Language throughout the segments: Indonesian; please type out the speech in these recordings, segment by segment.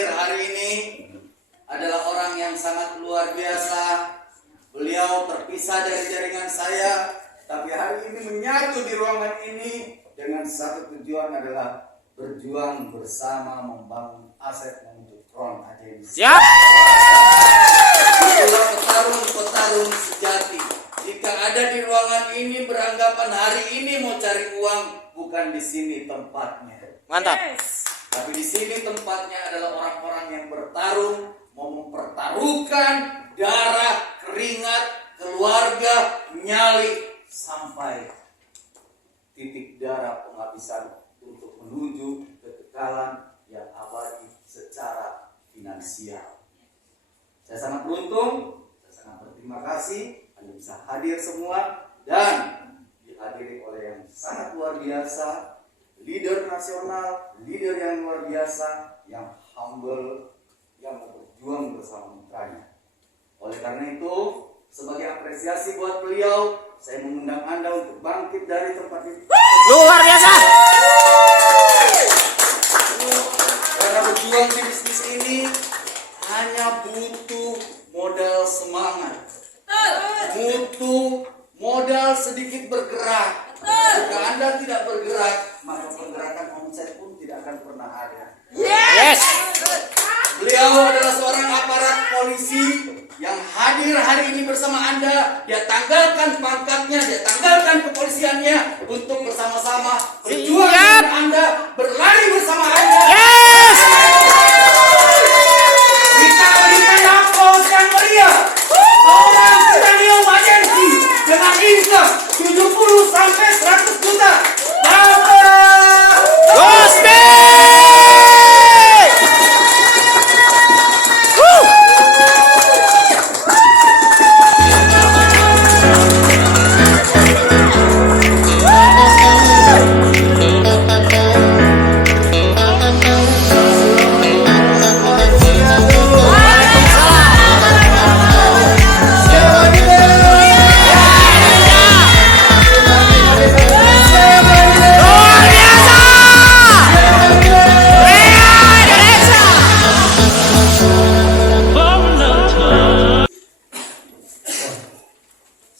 hadir hari ini adalah orang yang sangat luar biasa. Beliau terpisah dari jaringan saya, tapi hari ini menyatu di ruangan ini dengan satu tujuan adalah berjuang bersama membangun aset menuju front AJMC. Siap. Itulah petarung-petarung sejati. Jika ada di ruangan ini beranggapan hari ini mau cari uang, bukan di sini tempatnya. Mantap. Tapi di sini tempatnya adalah orang-orang yang bertarung, mau mempertaruhkan darah, keringat, keluarga, nyali sampai titik darah penghabisan untuk menuju kekekalan yang abadi secara finansial. Saya sangat beruntung, saya sangat berterima kasih Anda bisa hadir semua dan dihadiri oleh yang sangat luar biasa, leader nasional, leader yang luar biasa, yang humble, yang berjuang bersama mitranya. Oleh karena itu, sebagai apresiasi buat beliau, saya mengundang Anda untuk bangkit dari tempat ini. Luar biasa. Karena berjuang di bisnis ini hanya butuh modal semangat, butuh modal sedikit bergerak. Jika Anda tidak bergerak, maka pergerakan omset pun tidak akan pernah ada. Yes. Beliau adalah seorang aparat polisi yang hadir hari ini bersama Anda. Dia tanggalkan pangkatnya, dia tanggalkan kepolisiannya untuk bersama-sama berjuang dengan Anda, berlari bersama Anda. Yes. Kita berikan aplaus yang meriah. Seorang Stadium Agensi dengan income 70 sampai 100 juta. Bapak Gospi.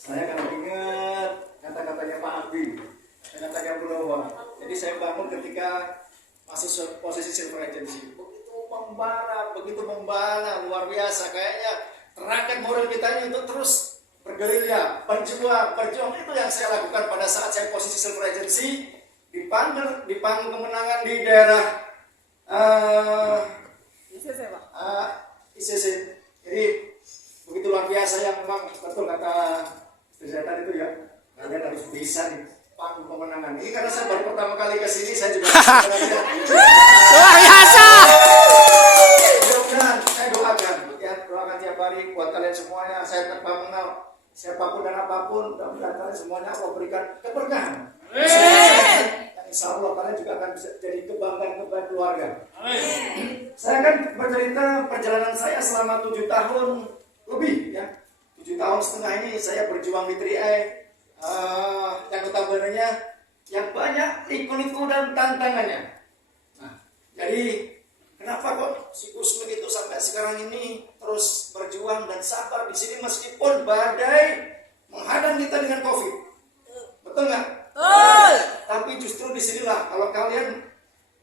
Saya kan ingat kata-katanya Pak Abi, kata-katanya Bu Nowa. Jadi saya bangun ketika masih posisi silver agency. Begitu membara, luar biasa. Kayaknya terangkat moral kita ini untuk terus bergerilya, berjuang. Itu yang saya lakukan pada saat saya posisi silver agency di panggung kemenangan di daerah ICC. Jadi begitu luar biasa yang memang betul kata Tadi itu ya, kalian harus bisa di panggung kemenangan ini karena saya baru pertama kali ke sini, saya juga Luar biasa. mudah-mudahan saya doakan ya, doakan tiap hari buat kalian semuanya. Saya tanpa mengenal siapapun dan apapun, mudah-mudahan kalian semuanya Allah berikan keberkahan. Dan insya Allah kalian juga akan bisa jadi kebanggaan keluarga. Saya akan bercerita perjalanan saya selama 7 tahun lebih ya. 7 tahun setengah ini saya berjuang di 3i yang notabene-nya yang banyak liku-liku dan tantangannya. Nah, jadi kenapa kok si Kusmin itu sampai sekarang ini terus berjuang dan sabar di sini meskipun badai menghadang kita dengan COVID, betul nggak? Betul. Tapi justru disinilah kalau kalian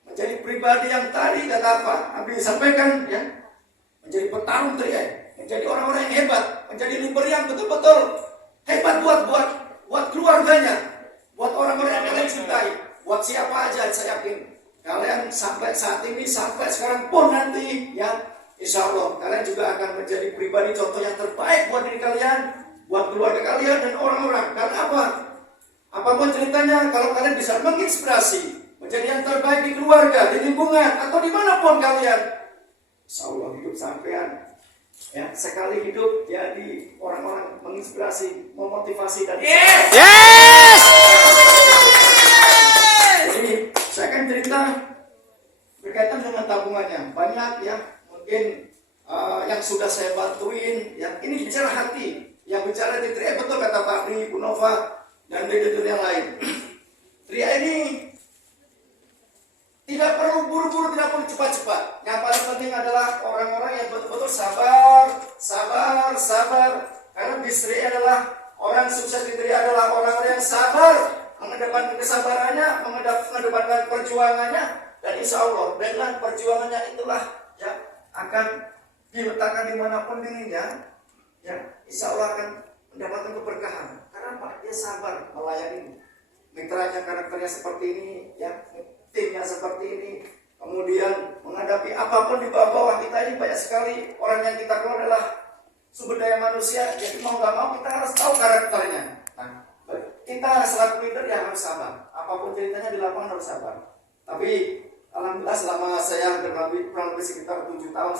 menjadi pribadi yang tadi kata apa Abi sampaikan ya, menjadi petarung 3i. Menjadi orang-orang yang hebat, menjadi leader yang betul-betul hebat buat keluarganya, buat orang-orang yang kalian cintai, buat siapa aja. Saya yakin kalian sampai saat ini, sampai sekarang pun nanti ya, insya Allah kalian juga akan menjadi pribadi contoh yang terbaik buat diri kalian, buat keluarga kalian dan orang-orang. Karena apa? Apapun ceritanya, kalau kalian bisa menginspirasi menjadi yang terbaik di keluarga, di lingkungan, atau dimanapun kalian, insya Allah hidup sampean ya, sekali hidup jadi orang-orang menginspirasi, memotivasi dan Yes. Jadi saya akan cerita berkaitan dengan tabungannya. Banyak ya mungkin yang sudah saya bantuin. Yang ini bicara hati, yang bicara di 3i betul kata Pak Ri, Bu Nova dan leader yang lain. 3i ini Tidak perlu buru-buru, tidak perlu cepat-cepat. Yang paling penting adalah orang-orang yang betul-betul sabar. Karena distri adalah orang sukses, distri adalah orang-orang yang sabar, mengedepankan kesabarannya, mengedepankan perjuangannya, dan insya Allah dengan perjuangannya itulah ya akan diletakkan dimanapun dirinya, ya insya Allah akan mendapatkan keberkahan. Karena apa? Dia sabar melayani mitranya, karakternya seperti ini, ya timnya seperti ini. Kemudian menghadapi apapun di bawah kita ini banyak sekali orang yang kita kelola adalah sumber daya manusia. Jadi mau nggak mau kita harus tahu karakternya. Nah, kita selaku leader ya harus sabar. Apapun ceritanya di lapangan harus sabar. Tapi alhamdulillah selama saya kurang lebih sekitar 7,5 tahun,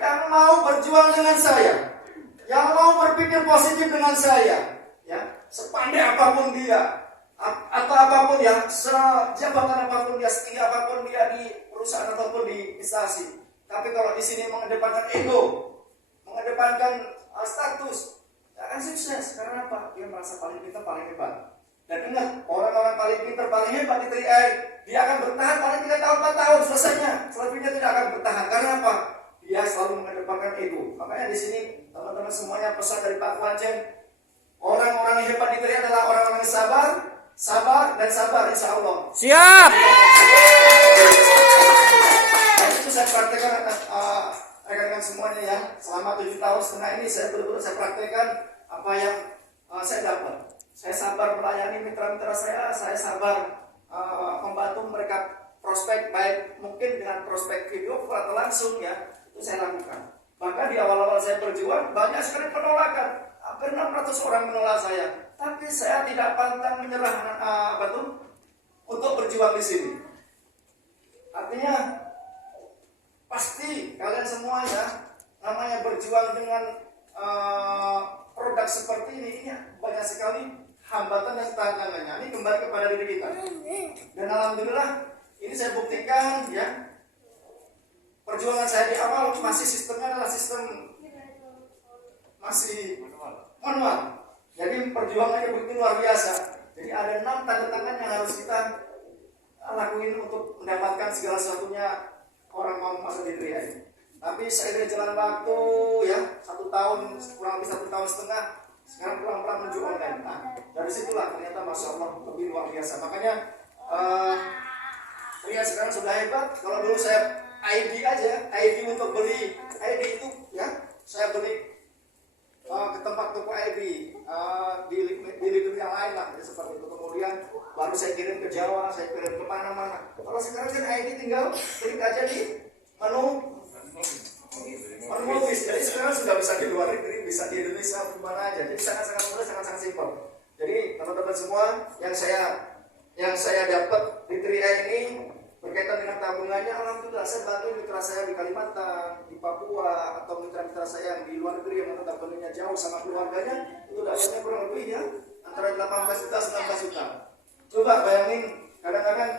yang mau berjuang dengan saya, yang mau berpikir positif dengan saya, ya sepandai apapun dia, atau apapun ya, sejabatan apapun dia, setinggi apapun dia di perusahaan ataupun di instansi. Tapi kalau di sini mengedepankan ego, mengedepankan status, akan sukses. Karena apa? Dia merasa paling pintar, paling hebat. Dan ingat, orang-orang paling pintar, paling hebat di 3i, dia akan bertahan paling tidak tahu 4 tahun selesainya. Selebihnya tidak akan bertahan. Karena apa? Dia selalu mengedepankan ego. Makanya di sini teman-teman semuanya pesan dari Pak Wajen, orang-orang yang hebat di 3i adalah orang-orang yang sabar insya Allah. Siap. Dan itu saya praktekkan rekan-rekan semuanya ya. Selama 7,5 tahun ini saya betul-betul saya praktekkan apa yang saya dapat. Saya sabar melayani mitra-mitra saya sabar membantu mereka prospek, baik mungkin dengan prospek video atau langsung ya, itu saya lakukan. Bahkan di awal-awal saya berjuang banyak sekali penolakan. Hampir 600 orang menolak saya. Tapi saya tidak pantang menyerah untuk berjuang di sini. Artinya pasti kalian semua ya, namanya berjuang dengan produk seperti ini banyak sekali hambatan dan tantangannya. Ini kembali kepada diri kita. Dan alhamdulillah ini saya buktikan ya, perjuangan saya di awal masih sistemnya adalah sistem masih manual. Jadi perjuangannya begitu luar biasa. Jadi ada 6 tanda tangan yang harus kita lakuin untuk mendapatkan segala sesuatunya orang mau masuk di 3i. Tapi seiring jalan waktu ya, 1 tahun, kurang lebih 1,5 tahun, sekarang pelan-pelan menuju online. Nah, dari situlah ternyata masya Allah lebih luar biasa. Makanya lihat sekarang sudah hebat. Kalau dulu saya ID untuk beli ID itu ya, saya beli ke tempat toko ID di leader yang lain lah, ya, seperti itu. Kemudian baru saya kirim ke Jawa, saya kirim ke mana-mana. Kalau sekarang kan ID tinggal klik aja di menu movies. Jadi sekarang sudah bisa di luar negeri, bisa di Indonesia, di mana aja. Jadi sangat-sangat mudah, sangat-sangat simpel. Jadi teman-teman semua yang saya dapat di 3i ini berkaitan dengan tabungannya, alhamdulillah saya bantu mitra saya di Kalimantan, di Papua, atau mitra-mitra saya yang di luar negeri yang tabungannya jauh sama keluarganya, itu dapatnya kurang lebih ya antara 18 juta 19 juta. Coba bayangin, kadang-kadang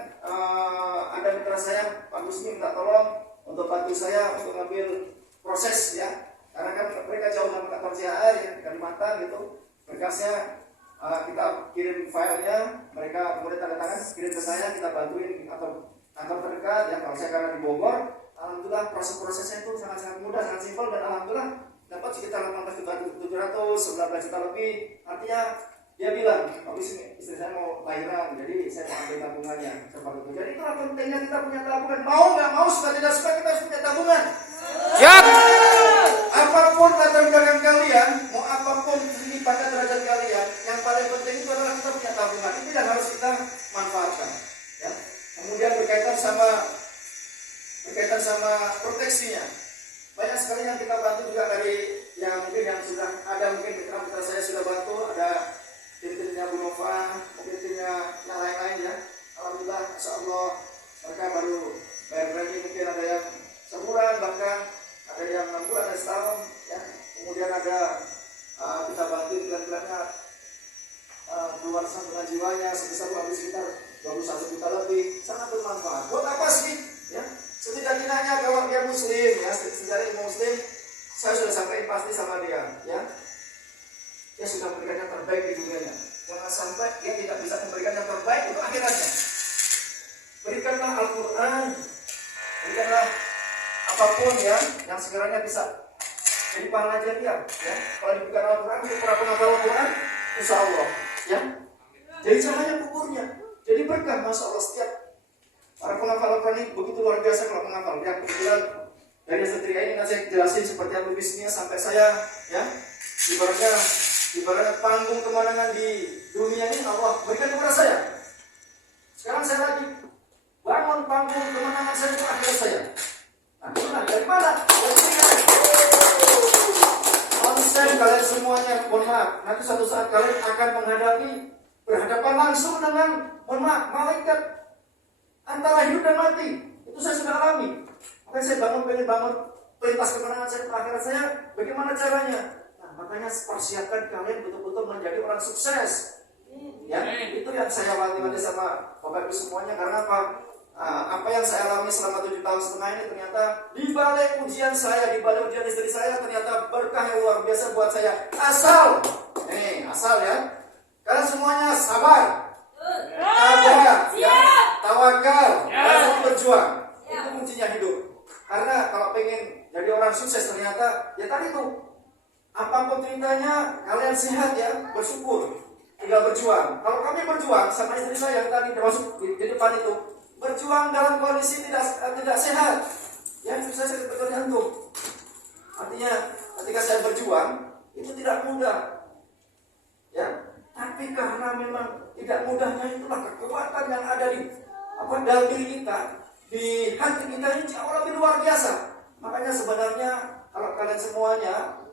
ada mitra saya, Pak Gusmi minta tolong untuk bantu saya untuk ngambil proses ya, karena kan mereka jauh sama kantor CHR ya, di Kalimantan gitu, berkasnya kita kirim filenya, mereka kemudian tanda tangan kirim ke saya, kita bantuin atau kantor terdekat ya. Kalau saya karena di Bogor, alhamdulillah prosesnya itu sangat-sangat mudah, sangat simpel, dan alhamdulillah dapat sekitar 18.700, 19 juta lebih. Artinya dia bilang, habis ini istri saya mau lahiran, jadi saya mau ambil tabungannya seperti itu. Jadi itulah pentingnya kita punya tabungan. Mau nggak mau, suka tidak suka, kita harus punya tabungan. Siap. Apapun latar belakang kalian, mau apapun tinggi pada derajat kalian, yang paling penting itu adalah kita punya tabungan. Itu yang harus kita manfaatkan. Ya. Kemudian berkaitan sama proteksinya, banyak sekali yang kita bantu juga dari yang mungkin yang sudah ada, mungkin mitra-mitra saya sudah bantu, ada tim-timnya Bu Nova, mungkin timnya yang lain-lain ya. Alhamdulillah, insya Allah mereka baru bayar lagi, mungkin ada yang sebulan, bahkan ada yang 6 bulan, ada setahun ya. Kemudian ada kita bantu iklan-iklannya keluar dengan jiwanya sebesar kurang lebih sekitar 21 juta lebih, sangat bermanfaat. Buat apa sih? Ya, setidak-tidaknya kalau dia muslim ya, setidaknya muslim, saya sudah sampaikan pasti sama dia ya. Dia sudah memberikan yang terbaik di dunianya. Jangan sampai dia tidak bisa memberikan yang terbaik untuk akhiratnya. berikanlah Al-Quran, berikanlah apapun ya yang sekiranya bisa jadi pahala jariah ya. Kalau diberikan Al-Quran untuk para penghafal Al-Quran, insya Allah ya, jadi cahaya kuburnya, jadi berkah. Masya Allah, setiap para penghafal Al-Quran ini begitu luar biasa kalau menghafal ya. Kebetulan dari setrika ini nanti saya jelasin seperti apa bisnisnya sampai saya ya, ibaratnya panggung kemenangan di dunia ini Allah berikan kepada saya. Sekarang saya lagi bangun panggung kemenangan saya untuk akhirat saya. Nah, dari mana? Dari sini. Konsen kalian semuanya, mohon maaf, nanti suatu saat kalian akan berhadapan langsung dengan, mohon maaf, malaikat antara hidup dan mati. Itu saya sudah alami. Makanya saya pengen bangun pelintas kemenangan saya untuk akhirat saya. Bagaimana caranya? Nah, makanya persiapkan kalian betul-betul menjadi orang sukses. Ya, itu yang saya wanti-wanti sama Bapak Ibu semuanya. Karena apa? Apa yang saya alami selama 7 tahun setengah ini, ternyata di balik ujian saya, di balik ujian istri saya, ternyata berkah yang luar biasa buat saya. Asal ya, kalian semuanya sabar, ya, tawakal, harus berjuang. Itu kuncinya hidup. Karena kalau pengen jadi orang sukses, ternyata ya tadi tuh, apapun ceritanya, kalian sehat ya, bersyukur, tinggal berjuang. Kalau kami berjuang sama istri saya yang tadi termasuk di depan itu, berjuang dalam kondisi tidak sehat, ya susah saya sebetulnya untuk. Artinya ketika saya berjuang itu tidak mudah, ya. Tapi karena memang tidak mudahnya itulah kekuatan yang ada di dalam diri kita, di hati kita ini jauh lebih luar biasa. Makanya sebenarnya kalau kalian semuanya,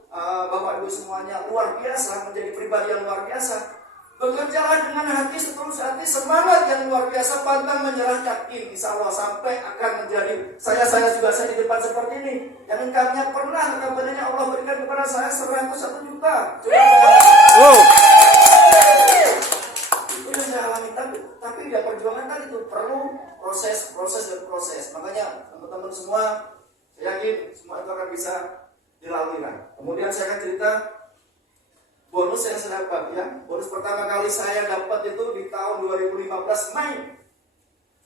Bapak Ibu semuanya luar biasa, menjadi pribadi yang luar biasa. Bekerjalah dengan hati setulus hati, semangat yang luar biasa, pantang menyerah, yakin insya Allah sampai akan menjadi saya juga di depan seperti ini. Yang income-nya pernah kabarnya Allah berikan kepada saya 101 juta. Itu yang saya alami, tapi dia perjuangan kan itu perlu proses. Makanya teman-teman semua, saya yakin semua itu akan bisa dilalui. Kemudian saya akan cerita bonus yang saya dapat ya. Bonus pertama kali saya dapat itu di tahun 2015 Mei.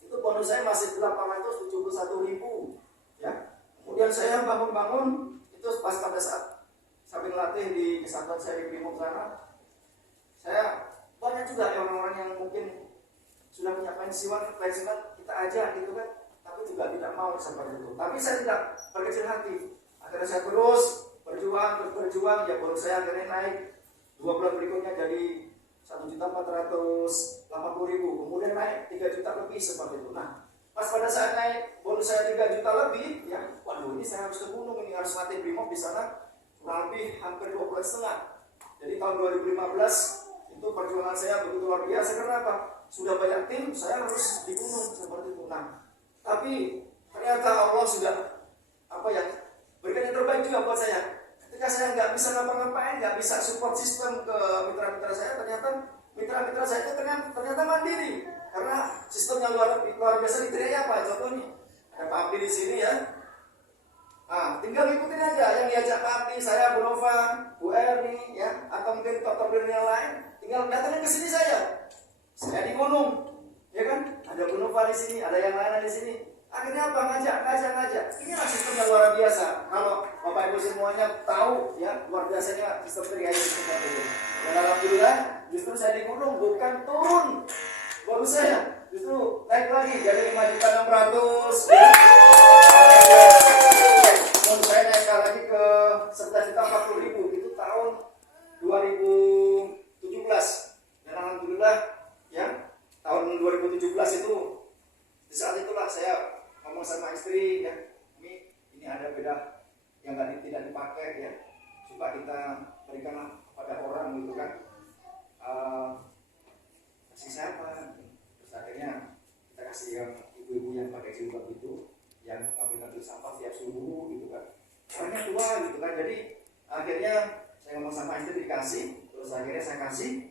Itu bonus saya masih 871.000 ya. Kemudian saya bangun itu pas pada saat sambil latih di kesatuan saya di Primok sana. Saya banyak juga orang-orang yang mungkin sudah punya pensiun kita aja gitu kan, tapi juga tidak mau seperti itu. Tapi saya tidak berkecil hati. Akhirnya saya terus berjuang ya, bonus saya akhirnya naik 2 bulan berikutnya jadi 1.480.000, kemudian naik 3 juta lebih seperti itu. Nah, pas pada saat naik bonus saya 3 juta lebih, ya, waduh ini saya harus ke gunung, ini harus latih Brimob di sana kurang lebih hampir 2 bulan setengah. Jadi tahun 2015 itu perjuangan saya begitu luar biasa. Kenapa? Sudah banyak tim, saya harus di gunung seperti itu. Nah, tapi ternyata Allah sudah berikan yang terbaik juga buat saya. Ketika saya nggak bisa ngapa-ngapain, nggak bisa support sistem ke mitra-mitra saya, ternyata mitra-mitra saya itu ternyata mandiri. Karena sistemnya luar biasa. Kriteria apa? Contohnya ada Pak Abdi di sini ya. Tinggal ikutin aja yang diajak Pak Abdi, saya, Bu Nova, Bu Erni, ya, atau mungkin top yang lain, tinggal datangin ke sini saya. Saya di gunung, ya kan? Ada Bu Nova di sini, ada yang lain di sini. Akhirnya apa? Ngajak. Inilah sistem yang luar biasa. Kalau Bapak Ibu semuanya tahu, ya, luar biasanya sistem TRI seperti itu. Dan alhamdulillah, justru saya di gunung bukan turun. Baru saya justru naik lagi jadi 5.600.000. Ya. Kemudian saya naik lagi ke 11.040.000. Itu tahun 2017. Dan alhamdulillah, ya, tahun 2017 itu di saat itulah saya ngomong sama istri, ya, ini ada beda yang tidak dipakai, ya, coba kita berikanlah pada orang gitu kan, kasih siapa? Terus akhirnya kita kasih yang ibu-ibu yang pakai jilbab itu, yang ngambil sampah tiap subuh gitu kan, orangnya tua gitu kan. Jadi akhirnya saya ngomong sama istri dikasih, terus akhirnya saya kasih.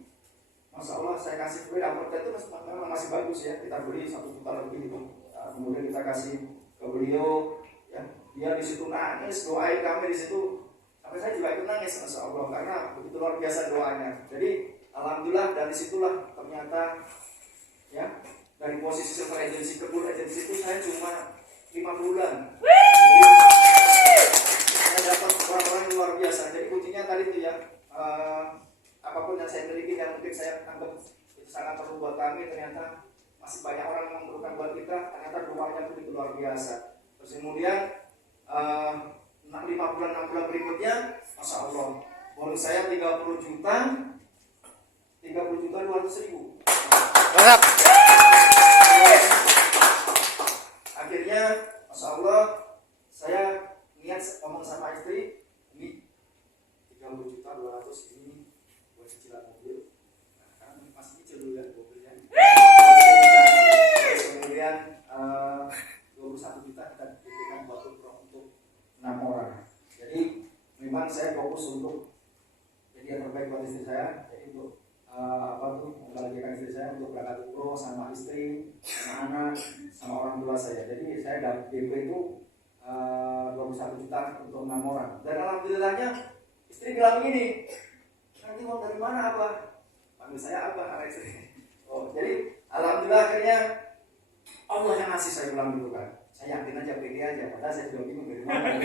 Masya Allah, saya kasih kue rapor itu memang masih bagus ya, kita beli 1 juta lebih itu. Kemudian kita kasih ke beliau, ya, dia di situ nangis, doain kami di situ, sampai saya juga ikut nangis, Masya Allah, karena begitu luar biasa doanya. Jadi alhamdulillah dari situlah ternyata, ya, dari posisi super agency ke full agency itu saya cuma 5 bulan. Jadi, saya dapat orang-orang yang luar biasa. Jadi kuncinya tadi itu ya, apapun yang saya miliki yang mungkin saya anggap itu sangat perlu buat kami, ternyata masih banyak orang yang memerlukan buat kita. Ternyata rumahnya begitu luar biasa. Terus kemudian 5 bulan 6 bulan berikutnya, masya Allah, bonus saya 30 juta 200.000. Mantap. Akhirnya, masya Allah, saya niat ngomong sama istri, ini 30 juta 200 ini buat cicilan mobil. Nah, kan masih kecil dulu ya mobilnya. Terus kemudian 21 juta kita berikan buat umroh untuk 6 orang. Jadi memang saya fokus untuk jadi yang terbaik buat istri saya, yaitu untuk membahagiakan istri saya untuk berangkat umroh sama istri, sama anak, sama orang tua saya. Jadi saya dapat DP itu 21 juta untuk 6 orang. Dan alhamdulillahnya istri bilang gini, nanti uang dari mana Abah? Panggil saya Abah, anak istri. Oh, jadi alhamdulillah akhirnya Allah yang ngasih, saya bilang gitu kan. Saya yakin aja, pede aja, padahal saya juga bingung dari mana.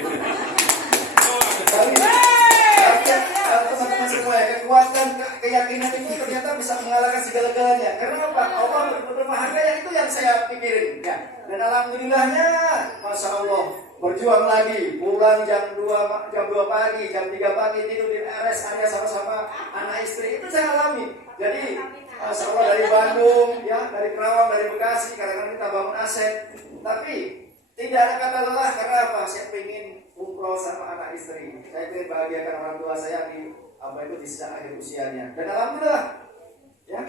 Tapi teman-teman semua ya, kekuatan keyakinan itu ternyata bisa mengalahkan segala-galanya. Karena apa? Allah berharga, yang itu yang saya pikirin. Ya. Dan alhamdulillahnya, masya Allah, berjuang lagi, pulang jam 2 pagi, jam 3 pagi tidur di rest area sama-sama anak istri, itu saya alami. Jadi masya Allah, dari Bandung, ya, dari Kerawang, dari Bekasi, kadang-kadang kita bangun aset, tapi tidak ada kata lelah. Karena apa? Saya pengen umroh sama anak istri, saya ingin bahagiakan orang tua saya di di sejak akhir usianya. Dan alhamdulillah, ya.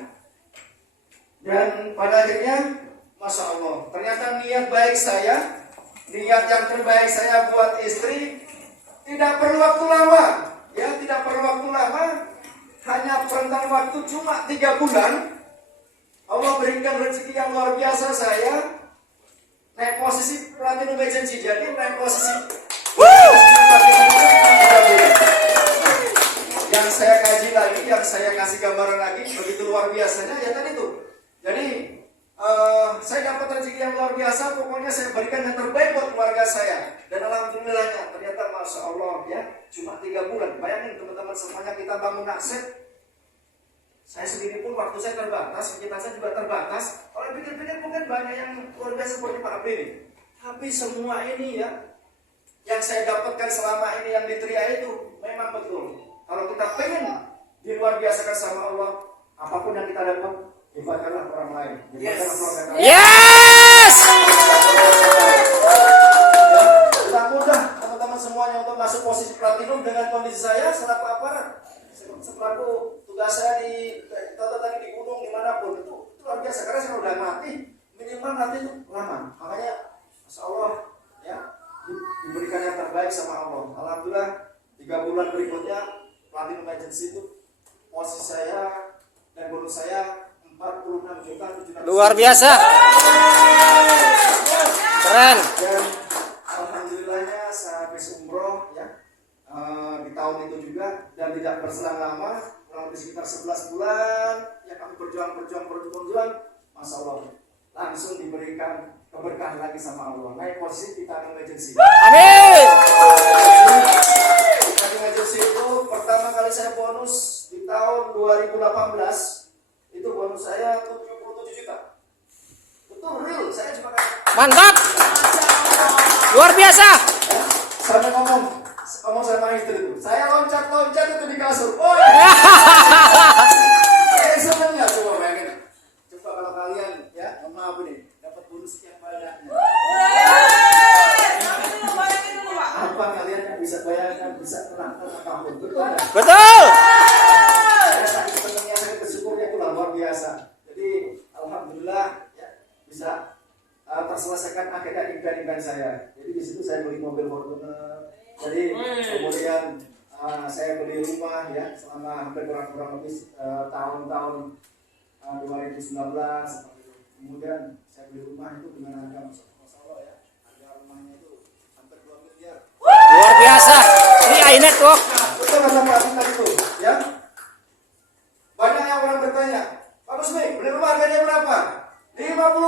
Dan pada akhirnya, masya Allah, ternyata niat baik saya, niat yang terbaik saya buat istri tidak perlu waktu lama, ya, tidak perlu waktu lama, hanya rentang waktu cuma 3 bulan. Allah berikan rezeki yang luar biasa. Saya naik posisi platinum agency, jadi naik posisi yang saya kaji lagi, yang saya kasih gambaran lagi, begitu luar biasanya ya tadi tuh. Jadi saya dapat rezeki yang luar biasa, pokoknya saya berikan yang terbaik buat keluarga saya. Dan alhamdulillahnya ternyata masya Allah ya, cuma 3 bulan. Bayangin teman-teman semuanya, kita bangun aset. Saya sendiri pun waktu saya terbatas, pikiran saya juga terbatas. Kalau pikir-pikir mungkin banyak yang luar biasa seperti Pak Abdi ini. Tapi semua ini ya, yang saya dapatkan selama ini yang di Tria itu memang betul. Kalau kita pengen di luar biasakan sama Allah, apapun yang kita dapat, hebatkanlah orang lain. Hebatkanlah keluarga kita. Yes. Tidak mudah teman-teman semuanya untuk masuk posisi platinum dengan kondisi saya selaku aparat, selaku tugas saya di tadi di gunung dimanapun, itu luar biasa. Karena saya udah mati, minimal nanti itu lama. Makanya masya Allah ya, diberikan yang terbaik sama Allah. Alhamdulillah 3 bulan berikutnya platinum agency itu posisi saya dan bonus saya 46 juta 700. Luar biasa. Keren. Dan alhamdulillahnya saya habis umroh ya di tahun itu juga, dan tidak berselang lama, kurang lebih sekitar 11 bulan ya, kami berjuang, masya Allah, langsung diberikan keberkahan lagi sama Allah, naik posisi platinum agency. Amin. Platinum agency itu pertama kali saya bonus di tahun 2018, itu bonus saya 77 juta. Itu real, saya cuma Mantap. Luar biasa. ya, sampai ngomong sama istri itu, saya loncat itu di kasur. Oh ya. Saya seneng ya, coba bayangin. Coba kalau kalian ya, maaf nih, dapat bonus sekian banyaknya. Apa kalian yang bisa bayangkan, bisa tenangkan apapun, betul nggak? Betul. Saya sangat senangnya, saya bersyukurnya itu luar biasa. Jadi alhamdulillah ya, bisa terselesaikan akhirnya impian-impian saya. Jadi di situ saya beli mobil Fortuner. Jadi kemudian saya beli rumah ya selama hampir kurang lebih tahun-tahun 2019 seperti itu. Kemudian saya beli rumah itu dengan harga masalah ya, harga rumahnya itu hampir 2 miliar. Luar biasa. Ini iNetwork. Betul kata Pak Abdi tadi itu ya. Banyak yang orang bertanya, Pak Rusmi, beli rumah harganya berapa? 50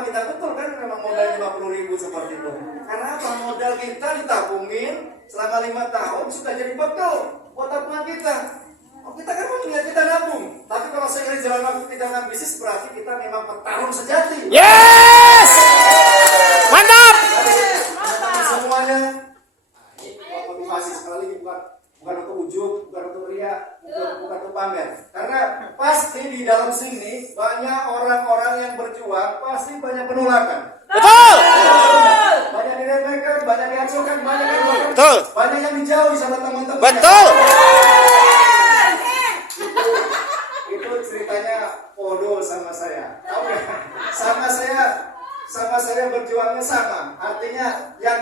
sama kita, betul kan memang modal 50.000 seperti itu. Karena apa? Modal kita ditabungin selama 5 tahun sudah jadi bekal buat tabungan kita. Oh, kita kan mau lihat kita nabung, tapi kalau saya jalan waktu kita dalam bisnis berarti kita memang petarung sejati. Yes! Mantap! Teman-teman semuanya, ini motivasi sekali, bukan untuk ujub, bukan untuk riak, bukan untuk pamer. Karena pasti di dalam sini banyak orang-orang yang berjuang, pasti banyak penolakan. Betul! Banyak diremehkan, banyak dihancurkan, Betul! banyak yang dijauhi sama teman-teman. Betul! Itu ceritanya Podo sama saya. Tahu nggak? Sama saya berjuangnya sama. Artinya yang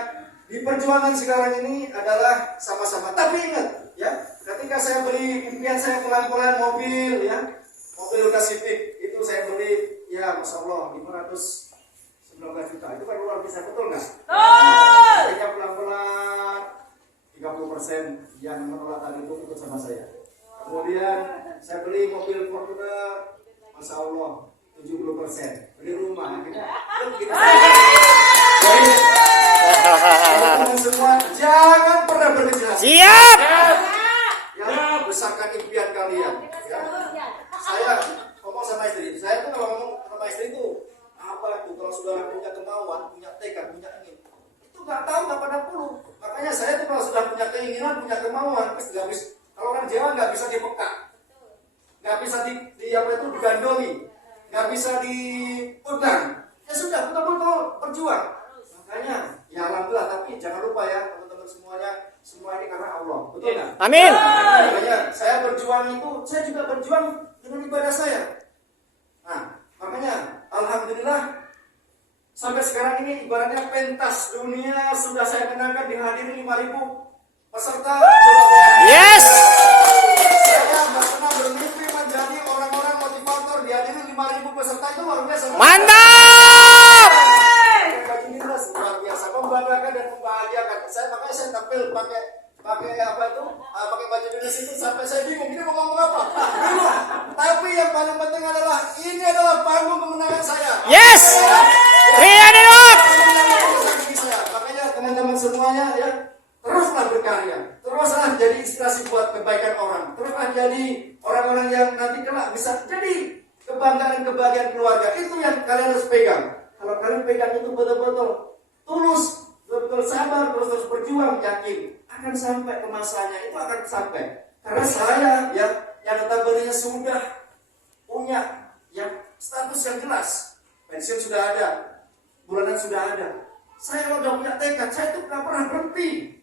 di perjuangan sekarang ini adalah sama-sama. Tapi ingat, ya, ketika saya beli impian saya pelan-pelan mobil, ya, mobil Honda Civic itu saya beli, ya, masya Allah 519 juta. Itu kan luar biasa, betul nggak? Saya pelan-pelan 30% yang menolak tadi itu ikut sama saya. Kemudian saya beli mobil Fortuner, masya Allah 70%. Beli rumah, gitu. Jadi, teman-teman semua jangan pernah berkecil hati. Siap! Ya, besarkan impian kalian. Ya. Saya ngomong sama istri. Saya tuh kalau ngomong sama istri itu apa tuh kalau sudah punya kemauan, punya tekad, punya ingin, itu nggak tahu kapan puluh. Makanya saya tuh kalau sudah punya keinginan, punya kemauan, pasti nggak bisa. Kalau orang Jawa nggak bisa dipekak, nggak bisa digandoli, nggak bisa dipegang. Ya sudah, betul-betul berjuang. Makanya, ya alhamdulillah. Tapi jangan lupa ya teman-teman semuanya, semua ini karena Allah, betul nggak? Amin! Makanya saya berjuang itu, saya juga berjuang dengan ibadah saya. Nah, makanya alhamdulillah sampai sekarang ini ibaratnya pentas dunia sudah saya kenalkan dihadiri 5.000 peserta. Yes! Saya nggak pernah bermimpi menjadi orang-orang motivator dihadiri 5.000 peserta, itu luar biasa. Mantap! Luar biasa, membanggakan dan membahagiakan. Makanya saya tampil pakai apa itu? Pakai baju dinas itu sampai saya bingung ini mau ngomong apa. Bingung. Tapi yang paling penting adalah ini adalah panggung kemenangan saya. Yes! Ria Denok! Makanya teman-teman semuanya ya, teruslah berkarya, teruslah jadi inspirasi buat kebaikan orang, teruslah jadi orang-orang yang nanti kelak bisa jadi kebanggaan kebahagiaan keluarga. Itu yang kalian harus pegang. Kalau kalian pegang itu betul-betul tulus, betul-betul sabar, terus berjuang, yakin akan sampai ke masanya, itu akan sampai. Karena saya ya yang notabene sudah punya yang status yang jelas, pensiun sudah ada, bulanan sudah ada. Saya kalau udah punya tekad, saya itu nggak pernah berhenti.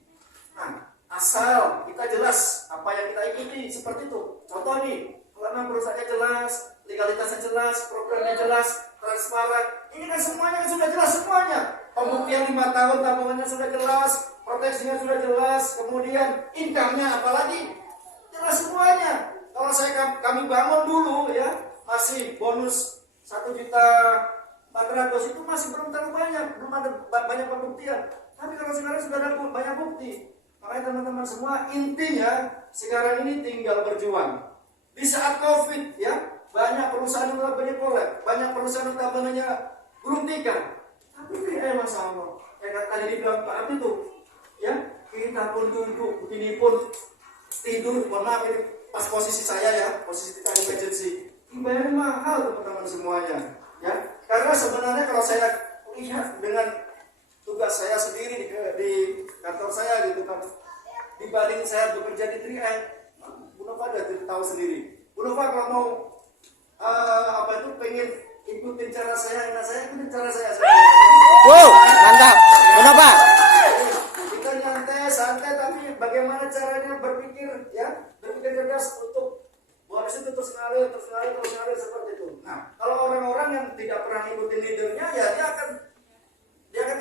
Nah, asal kita jelas apa yang kita ikuti, seperti itu. Contoh nih, kalau memang perusahaannya jelas, legalitasnya jelas, programnya jelas, transparan. Ini kan semuanya kan sudah jelas semuanya. Pembuktian 5 tahun tabungannya sudah jelas, proteksinya sudah jelas, kemudian income-nya apalagi jelas semuanya. Kalau kami bangun dulu ya, masih bonus 1.400.000 itu masih belum terlalu banyak, belum ada banyak pembuktian. Tapi kalau sekarang sudah ada banyak bukti. Makanya teman-teman semua, intinya sekarang ini tinggal berjuang. Di saat COVID ya, banyak perusahaan yang banyak kolab, banyak perusahaan yang tabangannya belum tikar. Tapi masya Allah, yang tadi dibilang Pak Abdi itu, ya kita pun duduk, begini pun tidur, mohon maaf ini pas posisi saya ya, posisi kita emergency, dibayar mahal teman-teman semuanya, ya. Karena sebenarnya kalau saya lihat dengan tugas saya sendiri di kantor saya gitu kan, dibanding saya bekerja di 3M, Bu Nova ada tahu sendiri. Bu Nova kalau mau pengen ikutin cara saya, ikutin cara saya. Wow, mantap. Kenapa? Kita nyantai, santai, tapi bagaimana caranya berpikir cerdas untuk bonus itu terus ngalir seperti itu. Nah, kalau orang-orang yang tidak pernah ikutin leadernya, ya dia akan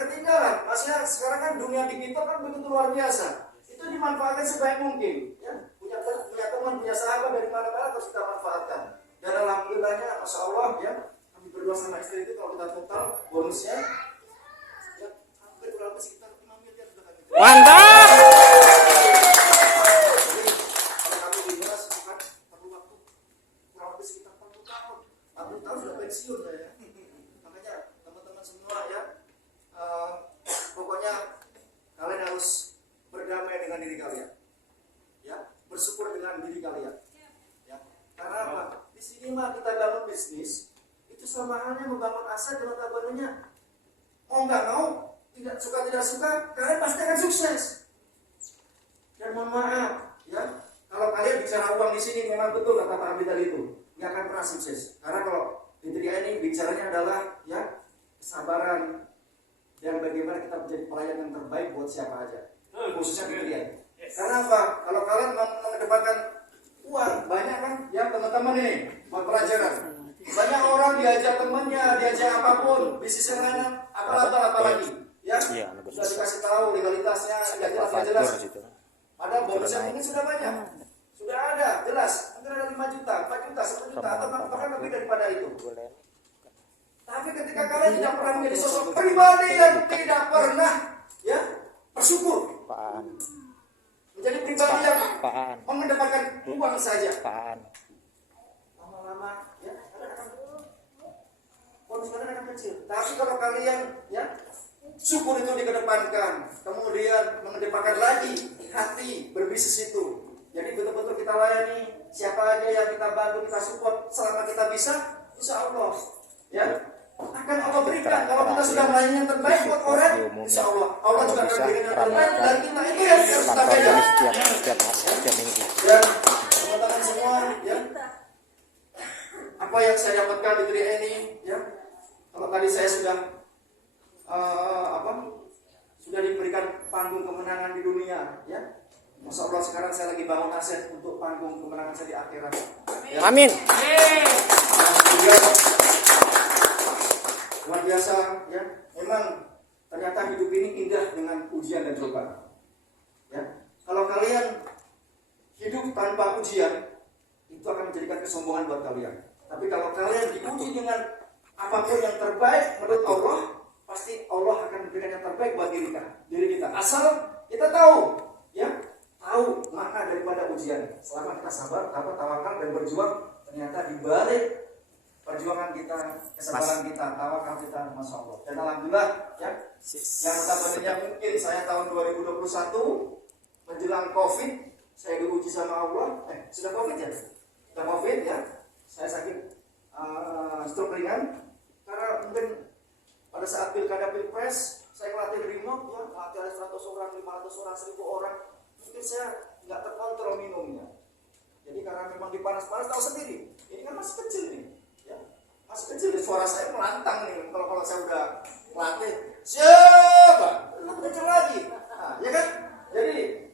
ketinggalan. Maksudnya sekarang kan dunia digital kan begitu luar biasa. Itu dimanfaatkan sebaik mungkin. Ya, punya teman, punya sahabat dari mana-mana harus kita manfaatkan. Dan alhamdulillahnya, masya Allah ya, kami berdua sama istri itu kalau kita total bonusnya ya hampir kurang lebih sekitar 5 miliar sudah kami. Mantap! Jadi kalau kami di Beras bukan perlu waktu kurang lebih sekitar 40 tahun. 40 tahun sudah pensiun ya. Makanya teman-teman mau nggak mau, tidak suka, kalian pasti akan sukses. Dan mohon maaf, ya, kalau kalian bicara uang di sini memang betul kata Pak Hamid tadi itu, nggak akan pernah sukses. Karena kalau di Tria ini bicaranya adalah ya kesabaran dan bagaimana kita menjadi pelayan yang terbaik buat siapa aja, khususnya di Tria. Karena apa? Kalau kalian mengedepankan uang, banyak kan ya teman-teman ini buat pelajaran. Banyak orang diajak temannya, diajak apapun, bisnis yang lain, apalagi, ya. Sudah dikasih tahu legalitasnya, nggak jelas. Ada bonusnya mungkin sudah banyak, sudah ada, jelas. Mungkin ada 5 juta, 4 juta, 10 juta, atau bahkan lebih daripada itu. Tapi ketika kalian tidak pernah menjadi sosok pribadi yang tidak pernah, ya, bersyukur, menjadi pribadi yang mengedepankan uang saja. Lama-lama, ya, bonus kalian akan kecil. Tapi kalau kalian, ya, syukur itu dikedepankan, kemudian mengedepankan lagi hati berbisnis itu. Jadi betul-betul kita layani siapa aja yang kita bantu, kita support selama kita bisa, insya Allah, ya, akan Allah berikan. Kalau kita sudah melayani yang terbaik buat orang, insya Allah juga akan berikan yang terbaik dan kita itu yang harus kita pegang. Dan teman-teman semua, ya, apa yang saya dapatkan di Tria ini, ya, kalau tadi saya sudah sudah diberikan panggung kemenangan di dunia, ya. Masya Allah sekarang saya lagi bangun aset untuk panggung kemenangan saya di akhirat. Ya. Amin. Luar biasa, ya. Memang ternyata hidup ini indah dengan ujian dan cobaan. Ya. Kalau kalian hidup tanpa ujian, itu akan menjadikan kesombongan buat kalian. Tapi kalau kalian diuji dengan apapun yang terbaik menurut Allah, pasti Allah akan memberikan yang terbaik buat diri kita. Asal kita tahu, ya, tahu makna daripada ujian. Selama kita sabar, tawakal dan berjuang, ternyata di balik perjuangan kita, kesabaran kita, tawakal kita, masya Allah. Dan alhamdulillah, ya, yang notabene mungkin saya tahun 2021 menjelang COVID, saya diuji sama Allah. Sudah COVID ya? Sudah COVID ya? Saya sakit stroke ringan karena mungkin pada saat pilkada pilpres saya melatih brimob, ya, melatih ada 100 orang, 500 orang, 1000 orang, mungkin saya nggak terkontrol minumnya. Jadi karena memang dipanas-panas, tahu sendiri, ini kan masih kecil nih, ya, masih kecil, suara saya melantang nih. Kalau saya udah melatih, siapa? Lebih kecil lagi, nah, ya kan? Jadi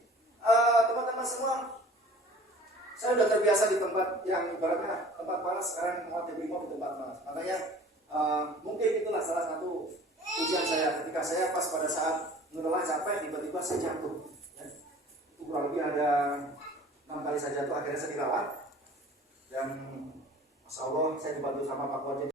teman-teman semua, saya udah terbiasa di tempat yang ibaratnya tempat panas, sekarang melatih brimob di tempat panas. Makanya mungkin itulah salah satu ujian saya ketika saya pas pada saat lelah capek tiba-tiba saya jatuh, ya. Itu kurang lebih ada 6 kali saya jatuh, akhirnya saya dirawat dan masya Allah saya dibantu sama Pak Wajid.